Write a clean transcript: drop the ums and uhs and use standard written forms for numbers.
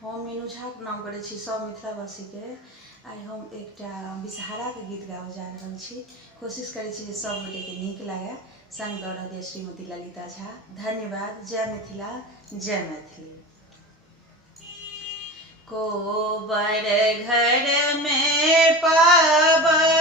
हम मीनू झा के नाम करै छी सब मिथिलावासी के। आइ हम एकटा विषहारा के गीत गाबऽ जा रहल छी। कोशिश करै छी जे सब गोटे के नीक लागे। संग दऽ रहल श्रीमती ललिता झा। धन्यवाद। जय मिथिला, जय मैथिली। कोबर घर में पाबनि